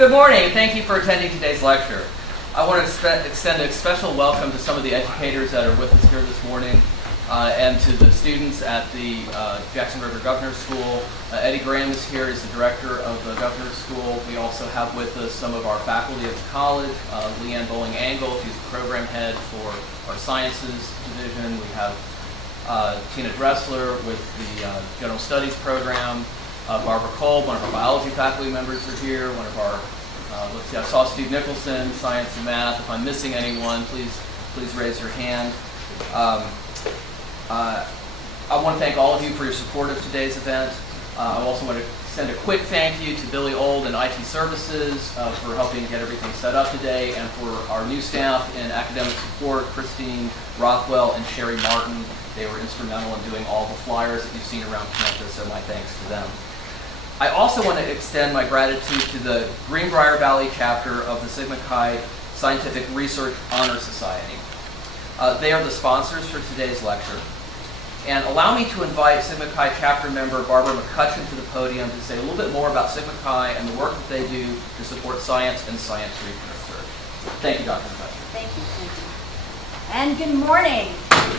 Good morning, and thank you for attending today's lecture. I want to extend a special welcome to some of the educators that are with us here this morning, and to the students at the Jackson River Governor's School. Eddie Graham is here, is the director of the Governor's School. We also have with us some of our faculty at the college. Leanne Bowling-Angle, she's the program head for our sciences division. We have Tina Dressler with the General Studies program. Barbara Kolb, one of our biology faculty members, are here. One of our, let's see, I saw Steve Nicholson, science and math. If I'm missing anyone, please raise your hand. I want to thank all of you for your support of today's event. I also want to send a quick thank you to Billy Old and IT Services for helping get everything set up today, and for our new staff in academic support, Christine Rothwell and Sherry Martin. They were instrumental in doing all the flyers that you've seen around campus, so my thanks to them. I also want to extend my gratitude to the Greenbrier Valley chapter of the Sigma Chi Scientific Research Honor Society. They are the sponsors for today's lecture. And allow me to invite Sigma Chi chapter member Barbara McCutcheon to the podium to say a little bit more about Sigma Chi and the work that they do to support science and science research. Thank you, Dr. McCutcheon. Thank you. And good morning.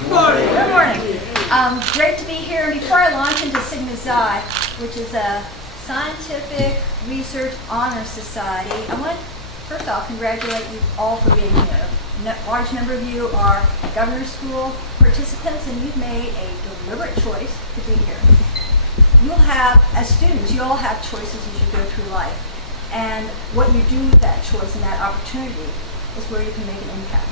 Good morning. Good morning. Great to be here. And before I launch into Sigma Xi, which is a Scientific Research Honor Society, I want to first off congratulate you all for being here. A large number of you are Governor's School participants, and you've made a deliberate choice to be here. You'll have, as students, you all have choices as you go through life. And what you do with that choice and that opportunity is where you can make an impact.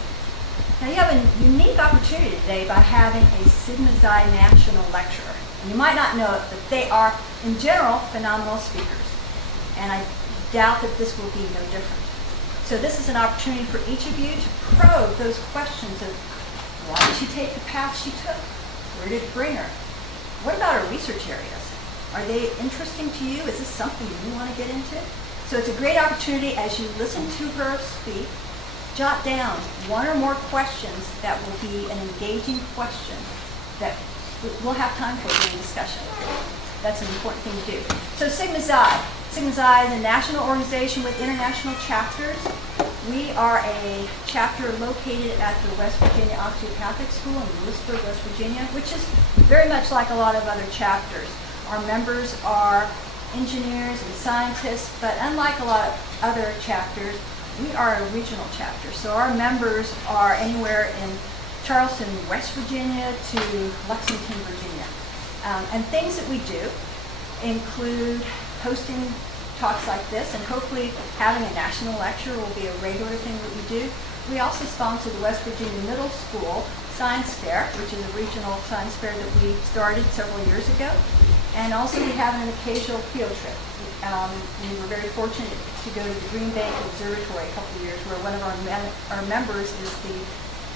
Now you have a unique opportunity today by having a Sigma Xi National Lecturer. And you might not know it, but they are, in general, phenomenal speakers. And I doubt that this will be no different. So this is an opportunity for each of you to probe those questions of why did she take the path she took? Where did it bring her? What about her research areas? Are they interesting to you? Is this something you want to get into? So it's a great opportunity as you listen to her speak. Jot down one or more questions that will be an engaging question that we'll have time for during discussion. That's an important thing to do. So Sigma Xi. Sigma Xi is a national organization with international chapters. We are a chapter located at the West Virginia Osteopathic School in Lewisburg, West Virginia, which is very much like a lot of other chapters. Our members are engineers and scientists, but unlike a lot of other chapters, we are a regional chapter. So our members are anywhere in Charleston, West Virginia to Lexington, Virginia. And things that we do include hosting talks like this, and hopefully having a national lecture will be a regular thing that we do. We also sponsor the West Virginia Middle School Science Fair, which is a regional science fair that we started several years ago. And also we have an occasional field trip. We were very fortunate to go to the Green Bank Observatory a couple of years, where one of our members is the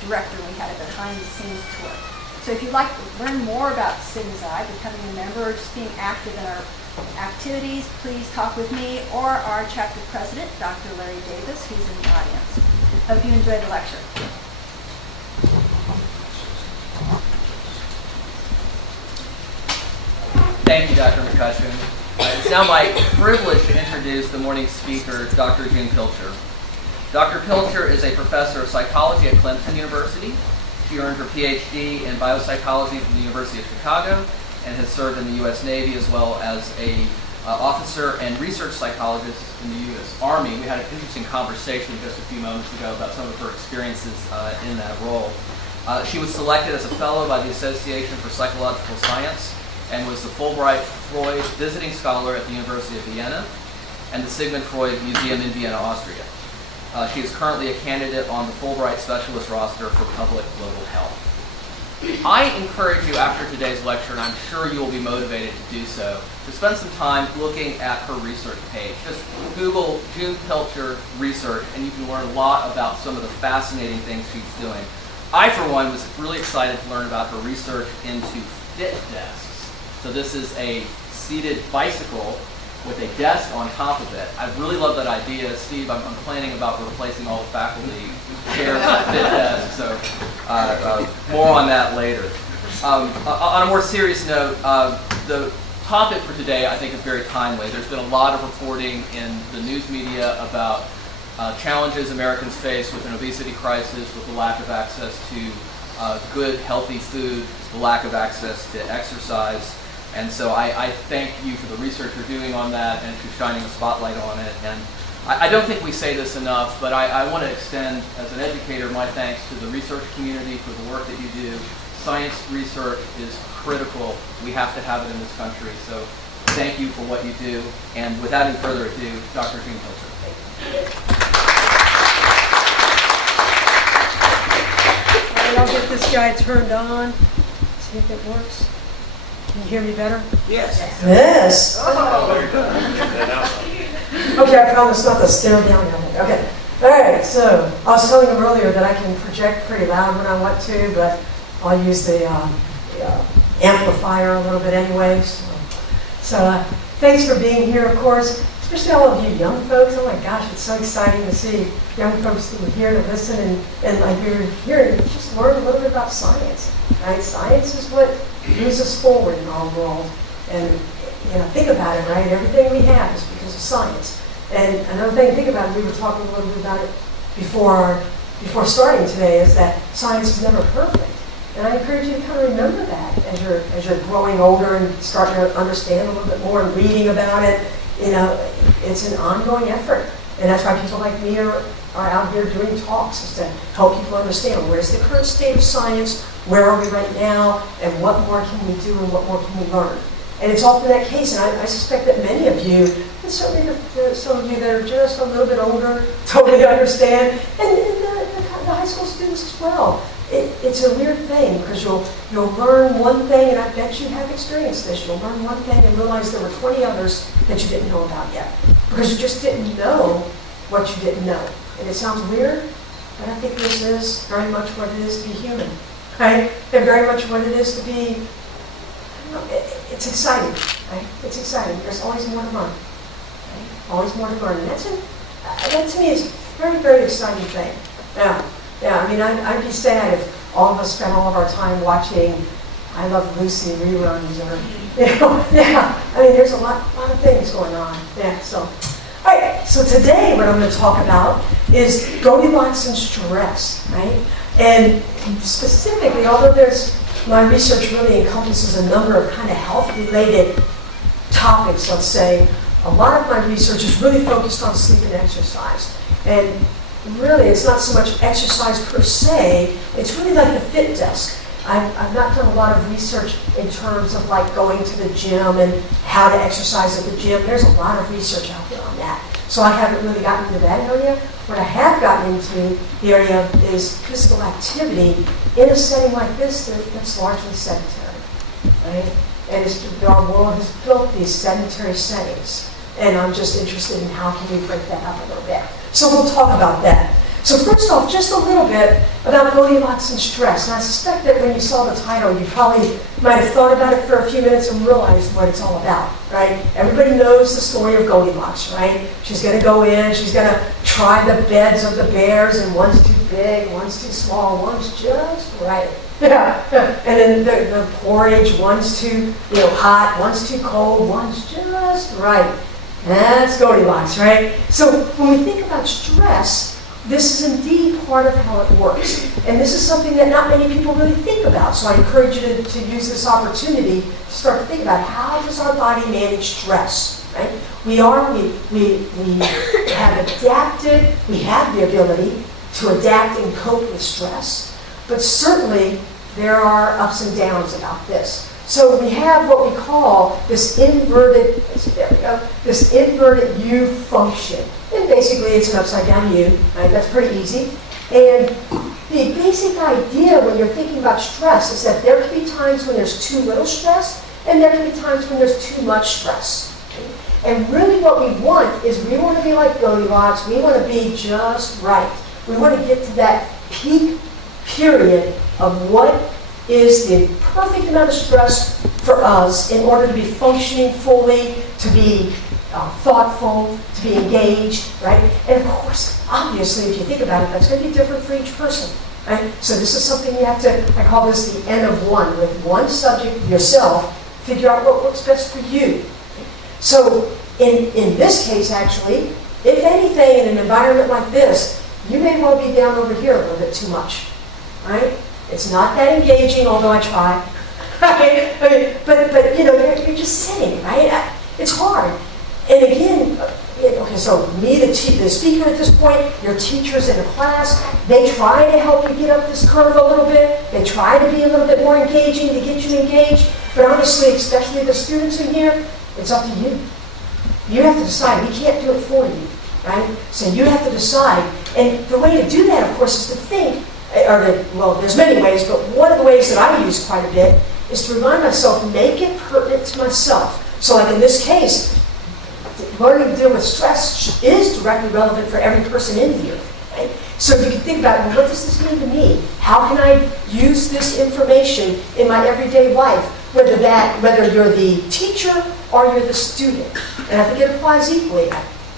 director. We had a behind-the-scenes tour. So if you'd like to learn more about Sigma Xi, becoming a member, or just being active in our activities, please talk with me or our chapter president, Dr. Larry Davis, who's in the audience. Hope you enjoy the lecture. Thank you, Dr. McCutcheon. It's now my privilege to introduce the morning's speaker, Dr. June Pilcher. Dr. Pilcher is a professor of psychology at Clemson University. She earned her PhD in biopsychology from the University of Chicago and has served in the U.S. Navy as well as a officer and research psychologist in the U.S. Army. We had an interesting conversation just a few moments ago about some of her experiences in that role. She was selected as a fellow by the Association for Psychological Science and was the Fulbright Freud Visiting Scholar at the University of Vienna and the Sigmund Freud Museum in Vienna, Austria. She is currently a candidate on the Fulbright Specialist roster for Public Global Health. I encourage you after today's lecture, and I'm sure you will be motivated to do so, to spend some time looking at her research page. Just Google June Pilcher Research, and you can learn a lot about some of the fascinating things she's doing. I, for one, was really excited to learn about her research into fit desks. So this is a seated bicycle with a desk on top of it. I really love that idea. Steve, I'm planning about replacing all the faculty chairs with fit desks, so more on that later. On a more serious note, the topic for today, I think, is very timely. There's been a lot of reporting in the news media about challenges Americans face with an obesity crisis, with the lack of access to good, healthy food, the lack of access to exercise. And so I thank you for the research you're doing on that and for shining a spotlight on it. And I don't think we say this enough, but I want to extend, as an educator, my thanks to the research community for the work that you do. Science research is critical. We have to have it in this country. So thank you for what you do. And without any further ado, Dr. June Pilcher. All right, I'll get this guy turned on, see if it works. Can you hear me better? Yes. Yes. Okay, I promise not to stare down at it. Okay. All right, so I was telling him earlier that I can project pretty loud when I want to, but I'll use the amplifier a little bit anyway. So thanks for being here, of course, especially all of you young folks. Oh my gosh, it's so exciting to see young folks who are here to listen and like you're here to just learn a little bit about science. Right? Science is what moves us forward in our world. And think about it, right? Everything we have is because of science. And another thing to think about, we were talking a little bit about it before starting today, is that science is never perfect. And I encourage you to kind of remember that as you're growing older and starting to understand a little bit more and reading about it. It's an ongoing effort. And that's why people like me are out here doing talks, is to help people understand where's the current state of science, where are we right now, and what more can we do and what more can we learn. And it's often that case, and I suspect that many of you, and certainly some of you that are just a little bit older, totally understand, and the high school students as well. It's a weird thing, because you'll learn one thing, and I bet you have experienced this. You'll learn one thing and realize there were 20 others that you didn't know about yet, because you just didn't know what you didn't know. And it sounds weird, but I think this is very much what it is to be human, right? And very much what it is to be, it's exciting, right? It's exciting. There's always more to learn, right? Always more to learn. And that to me is a very, very exciting thing. Yeah, I mean, I'd be sad if all of us spent all of our time watching I Love Lucy reruns or, I mean, there's a lot of things going on. Yeah, so. All right, so today what I'm going to talk about is Goldilocks and stress, right? And specifically, although my research really encompasses a number of kind of health-related topics, let's say, a lot of my research is really focused on sleep and exercise. And really, it's not so much exercise per se, it's really like the fit desk. I've not done a lot of research in terms of like going to the gym and how to exercise at the gym. There's a lot of research out there on that. So I haven't really gotten into that area. What I have gotten into the area is physical activity in a setting like this that's largely sedentary, right? And our world has built these sedentary settings. And I'm just interested in how can we break that up a little bit. So we'll talk about that. So first off, just a little bit about Goldilocks and stress. And I suspect that when you saw the title, you probably might have thought about it for a few minutes and realized what it's all about, right? Everybody knows the story of Goldilocks, right? She's going to go in, she's going to try the beds of the bears, and one's too big, one's too small, one's just right. Yeah. And then the porridge, one's too hot, one's too cold, one's just right. That's Goldilocks, right? So when we think about stress, this is indeed part of how it works. And this is something that not many people really think about. So I encourage you to use this opportunity to start to think about how does our body manage stress, right? We have adapted, we have the ability to adapt and cope with stress, but certainly there are ups and downs about this. So we have what we call this inverted U function. And basically it's an upside down U, right? That's pretty easy. And the basic idea when you're thinking about stress is that there can be times when there's too little stress, and there can be times when there's too much stress. And really what we want is we want to be like Goldilocks. We want to be just right. We want to get to that peak period of what is the perfect amount of stress for us in order to be functioning fully, to be thoughtful, to be engaged, right? And of course, obviously, if you think about it, that's going to be different for each person, right? So this is something you have to, I call this the N of one, with one subject, yourself, figure out what works best for you. So in this case, actually, if anything, in an environment like this, you may well be down over here a little bit too much, right? It's not that engaging, although I try, right? But you know, you're just sitting, right? It's hard. And again, okay, so me, the speaker at this point, your teachers in the class, they try to help you get up this curve a little bit. They try to be a little bit more engaging to get you engaged. But honestly, especially the students in here, it's up to you. You have to decide. We can't do it for you, right? So you have to decide. And the way to do that, of course, is to think, well, there's many ways, but one of the ways that I use quite a bit is to remind myself, make it pertinent to myself. So like in this case, learning to deal with stress is directly relevant for every person in here. Right? So you can think about, well, what does this mean to me? How can I use this information in my everyday life? Whether you're the teacher or you're the student. And I think it applies equally.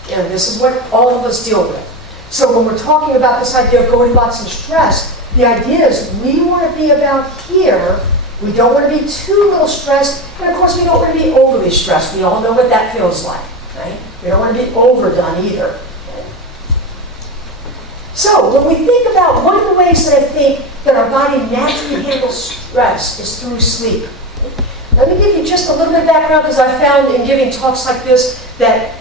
You know, this is what all of us deal with. So when we're talking about this idea of Goldilocks and stress, the idea is we want to be about here. We don't want to be too little stressed, and of course we don't want to be overly stressed. We all know what that feels like, right? We don't want to be overdone either. Okay? So when we think about one of the ways that I think that our body naturally handles stress is through sleep. Let me give you just a little bit of background, because I found in giving talks like this that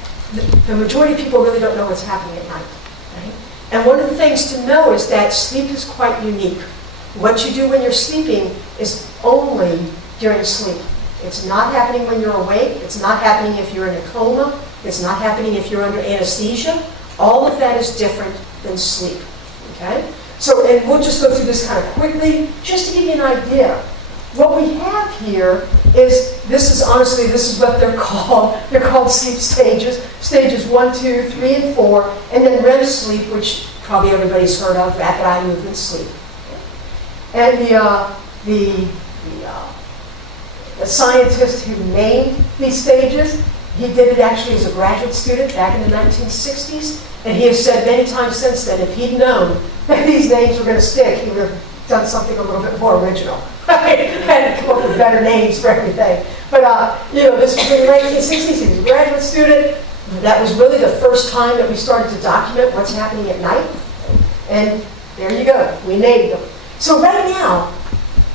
the majority of people really don't know what's happening at night. Right? And one of the things to know is that sleep is quite unique. What you do when you're sleeping is only during sleep. It's not happening when you're awake. It's not happening if you're in a coma. It's not happening if you're under anesthesia. All of that is different than sleep. Okay? So, and we'll just go through this kind of quickly, just to give you an idea. What we have here is, this is what they're called. They're called sleep stages. Stages 1, 2, 3, and 4, and then REM sleep, which probably everybody's heard of, rapid eye movement sleep. And the scientist who named these stages, he did it actually as a graduate student back in the 1960s, and he has said many times since then, if he'd known that these names were going to stick, he would have done something a little bit more original, right? And come up with better names for everything. But you know, this was in the 1960s. He was a graduate student. That was really the first time that we started to document what's happening at night. And there you go. We named them. So right now,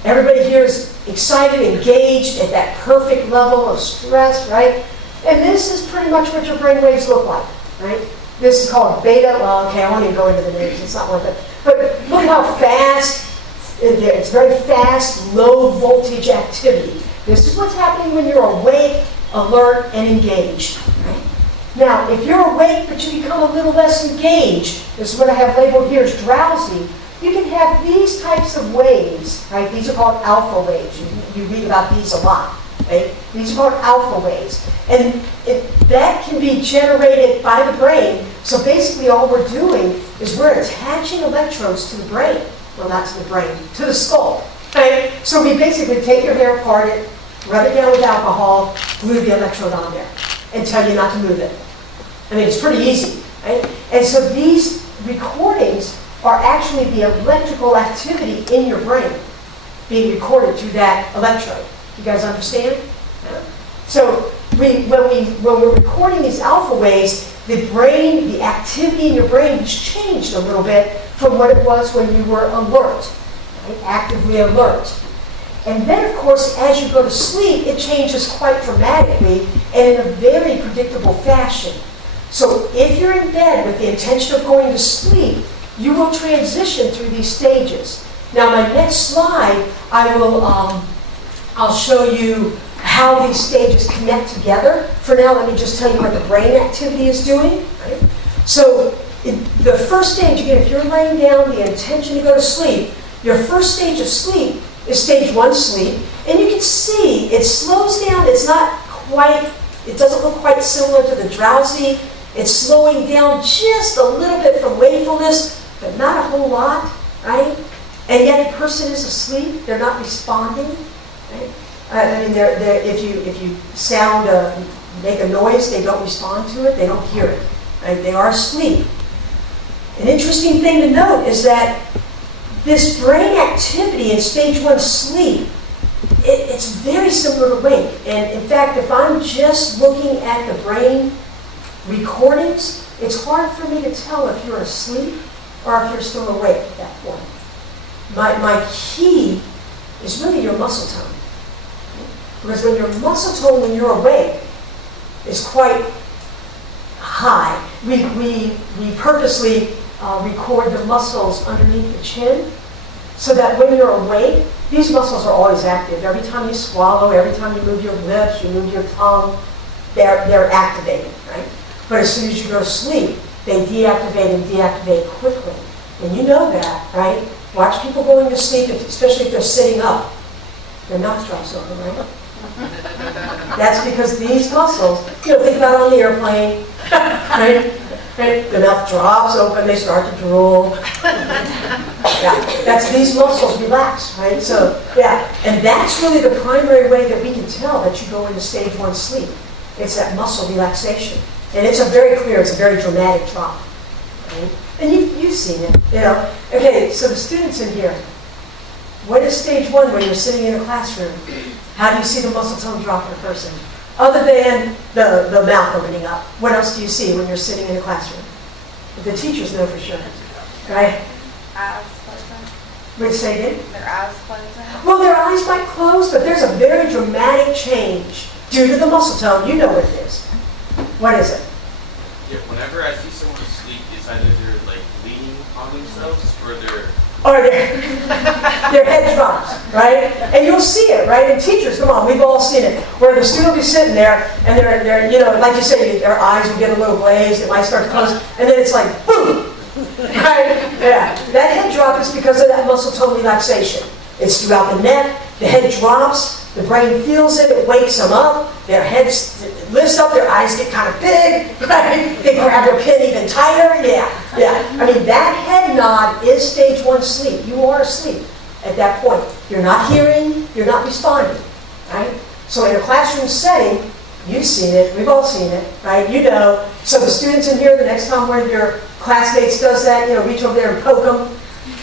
everybody here is excited, engaged at that perfect level of stress, right? And this is pretty much what your brain waves look like, right? This is called beta. Well, okay, I won't even go into the names. It's not worth it. But look how fast. It's very fast, low voltage activity. This is what's happening when you're awake, alert, and engaged. Right? Now, if you're awake but you become a little less engaged, this is what I have labeled here as drowsy, you can have these types of waves, right? These are called alpha waves. You read about these a lot, right? These are called alpha waves. And that can be generated by the brain. So basically all we're doing is we're attaching electrodes to the brain. Well, not to the brain, to the skull. Right? So we basically take your hair, part it, rub it down with alcohol, glue the electrode on there, and tell you not to move it. I mean, it's pretty easy. Right? And so these recordings are actually the electrical activity in your brain being recorded through that electrode. You guys understand? Yeah. So when we're recording these alpha waves, the brain, the activity in your brain has changed a little bit from what it was when you were alert, right? Actively alert. And then, of course, as you go to sleep, it changes quite dramatically and in a very predictable fashion. So if you're in bed with the intention of going to sleep, you will transition through these stages. Now, my next slide, I'll show you how these stages connect together. For now, let me just tell you what the brain activity is doing. Right? So the first stage, again, if you're laying down the intention to go to sleep, your first stage of sleep is stage 1 sleep. And you can see it slows down. It doesn't look quite similar to the drowsy. It's slowing down just a little bit from wakefulness, but not a whole lot, right? And yet the person is asleep. They're not responding, right? I mean, if you make a noise, they don't respond to it. They don't hear it. Right? They are asleep. An interesting thing to note is that this brain activity in stage 1 sleep, it's very similar to wake. And in fact, if I'm just looking at the brain recordings, it's hard for me to tell if you're asleep or if you're still awake at that point. My key is really your muscle tone. Because when your muscle tone, when you're awake, is quite high. We purposely record the muscles underneath the chin so that when you're awake, these muscles are always active. Every time you swallow, every time you move your lips, you move your tongue, they're activated, right? But as soon as you go to sleep, they deactivate and deactivate quickly. And you know that, right? Watch people going to sleep, especially if they're sitting up. Their mouth drops open, right? That's because these muscles, think about on the airplane, right? The mouth drops open, they start to drool. Yeah, that's these muscles relax, right? So, yeah, and that's really the primary way that we can tell that you go into stage 1 sleep. It's that muscle relaxation. And it's a very dramatic drop, right? And you've seen it, Okay, so the students in here, what is stage 1 when you're sitting in a classroom? How do you see the muscle tone drop in a person? Other than the mouth opening up, what else do you see when you're sitting in a classroom? The teachers know for sure, right? Eyes closing. Would you say again? Their eyes closing. Well, their eyes might close, but there's a very dramatic change due to the muscle tone. You know what it is. What is it? Yeah, whenever I see someone asleep, it's either they're like leaning on themselves or they're Or their head drops, right? And you'll see it, right? And teachers, come on, we've all seen it, where the student will be sitting there, and they're like you say, their eyes will get a little glazed, it might start to close, and then it's like, boom, right? Yeah, that head drop is because of that muscle tone relaxation. It's throughout the neck, the head drops, the brain feels it, it wakes them up, their head lifts up, their eyes get kind of big, right? They grab their pin even tighter, yeah. I mean, that head nod is stage 1 sleep. You are asleep at that point. You're not hearing, you're not responding, right? So in a classroom setting, you've seen it, we've all seen it, right? You know. So the students in here, the next time one of your classmates does that, reach over there and poke them,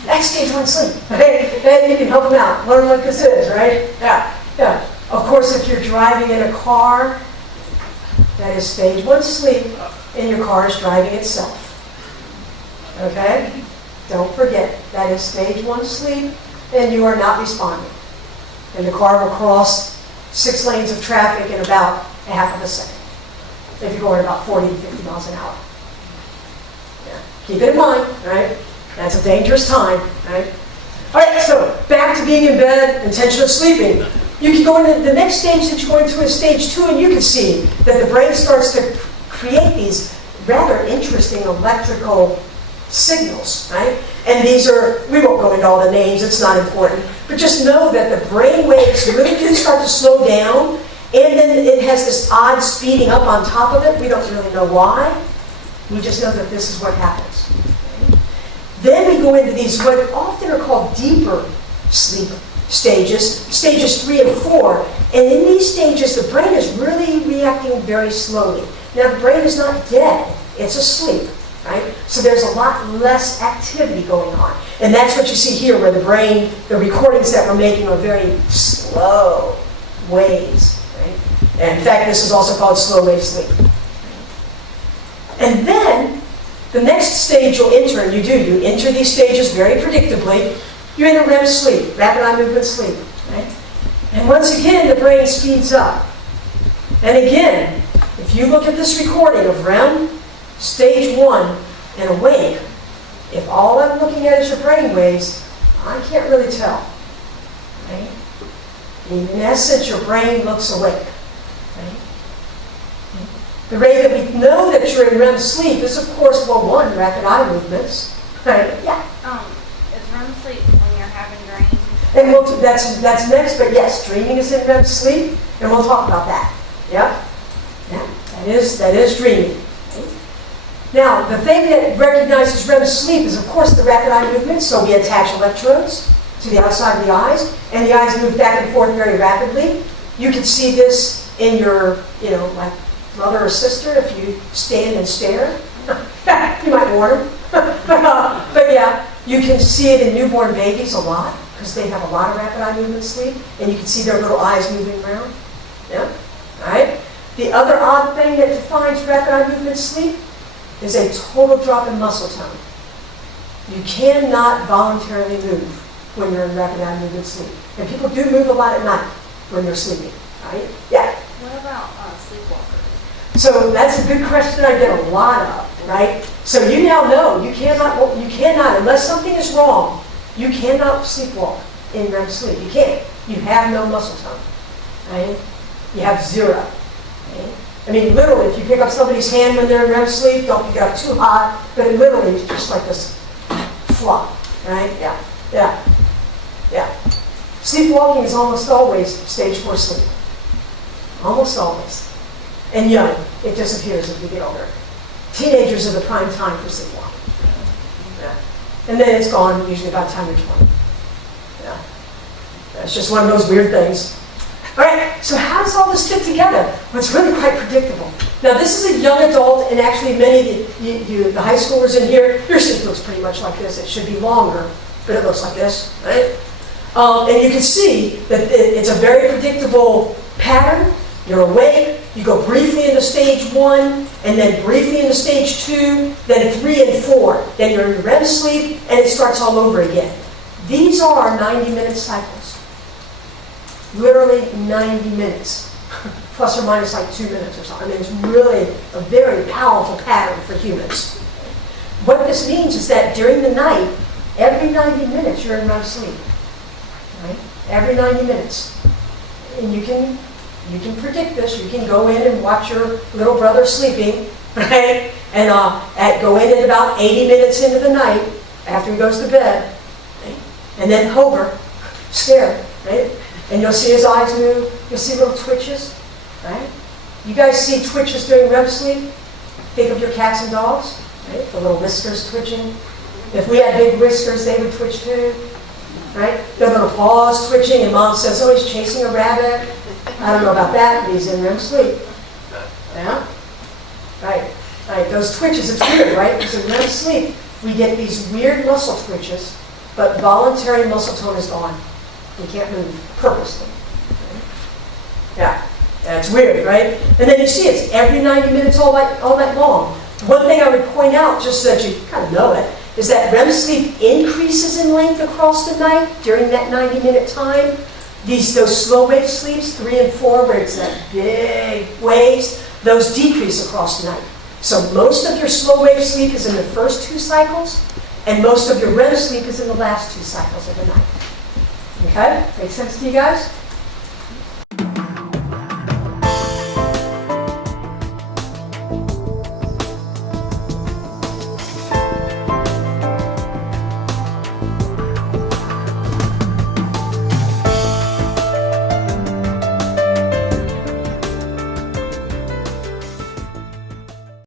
that's stage 1 sleep, right? And you can help them out, learn what this is, right? Yeah. Of course, if you're driving in a car, that is stage 1 sleep, and your car is driving itself. Okay? Don't forget, that is stage 1 sleep, and you are not responding. And the car will cross 6 lanes of traffic in about a half of a second, if you're going about 40 to 50 miles an hour. Yeah. Keep it in mind, right? That's a dangerous time, right? All right, so back to being in bed, intention of sleeping. You can go into the next stage that you're going to is stage 2, and you can see that the brain starts to create these rather interesting electrical signals, right? And these are, we won't go into all the names, it's not important, but just know that the brain waves really do start to slow down, and then it has this odd speeding up on top of it. We don't really know why. We just know that this is what happens. Then we go into these what often are called deeper sleep stages 3 and 4. And in these stages, the brain is really reacting very slowly. Now, the brain is not dead. It's asleep, right? So there's a lot less activity going on. And that's what you see here, where the brain, the recordings that we're making are very slow waves, right? And in fact, this is also called slow wave sleep. And then, the next stage you'll enter, and you enter these stages very predictably. You're in a REM sleep, rapid eye movement sleep, right? And once again, the brain speeds up. And again, if you look at this recording of REM, stage 1, and awake, if all I'm looking at is your brain waves, I can't really tell, right? In essence, your brain looks awake, right? The way that we know that you're in REM sleep is, of course, well, 1, rapid eye movements, right? Yeah. Is REM sleep when you're having dreams? And that's next, but yes, dreaming is in REM sleep, and we'll talk about that. Yeah, that is dreaming. Now, the thing that recognizes REM sleep is, of course, the rapid eye movement. So we attach electrodes to the outside of the eyes, and the eyes move back and forth very rapidly. You can see this in your, like mother or sister if you stand and stare. You might warn them. But yeah, you can see it in newborn babies a lot. because they have a lot of rapid eye movement sleep, and you can see their little eyes moving around. Yeah? All right? The other odd thing that defines rapid eye movement sleep is a total drop in muscle tone. You cannot voluntarily move when you're in rapid eye movement sleep. And people do move a lot at night when they're sleeping, right? Yeah. What about sleepwalkers? So that's a good question I get a lot of, right? So you now know you cannot, unless something is wrong, you cannot sleepwalk in REM sleep. You can't. You have no muscle tone, right? You have zero. Right? I mean, literally, if you pick up somebody's hand when they're in REM sleep, don't pick it up too hot, but it literally is just like this flop, right? Yeah, yeah, yeah. Sleepwalking is almost always stage 4 sleep. Almost always. And young, it disappears as we get older. Teenagers are the prime time for sleepwalking. Yeah. And then it's gone usually by the time you're 20. Yeah. That's just one of those weird things. All right, so how does all this fit together? Well, it's really quite predictable. Now, this is a young adult, and actually many of the high schoolers in here, your sleep looks pretty much like this. It should be longer, but it looks like this, right? And you can see that it's a very predictable pattern. You're awake, you go briefly into stage 1, and then briefly into stage 2, then 3 and 4. Then you're in REM sleep, and it starts all over again. These are 90-minute cycles. Literally 90 minutes, plus or minus like 2 minutes or something. I mean, it's really a very powerful pattern for humans. What this means is that during the night, every 90 minutes you're in REM sleep. Right? Every 90 minutes. And you can predict this. You can go in and watch your little brother sleeping, right? And go in at about 80 minutes into the night after he goes to bed, right? And then hover, scared, right? And you'll see his eyes move. You'll see little twitches, right? You guys see twitches during REM sleep? Think of your cats and dogs, right? The little whiskers twitching. If we had big whiskers, they would twitch too, right? Their little paws twitching, and mom says, oh, he's chasing a rabbit. I don't know about that, but he's in REM sleep. Yeah? Right. Right. Those twitches, it's weird, right? Because in REM sleep, we get these weird muscle twitches, but voluntary muscle tone is gone. You can't move purposely. Right? Yeah. Yeah, it's weird, right? And then you see it's every 90 minutes all night long. One thing I would point out, just so that you kind of know it, is that REM sleep increases in length across the night during that 90-minute time. Those slow wave sleeps, 3 and 4, where it's that big waves, those decrease across the night. So most of your slow wave sleep is in the first 2 cycles, and most of your REM sleep is in the last 2 cycles of the night. Okay? Make sense to you guys?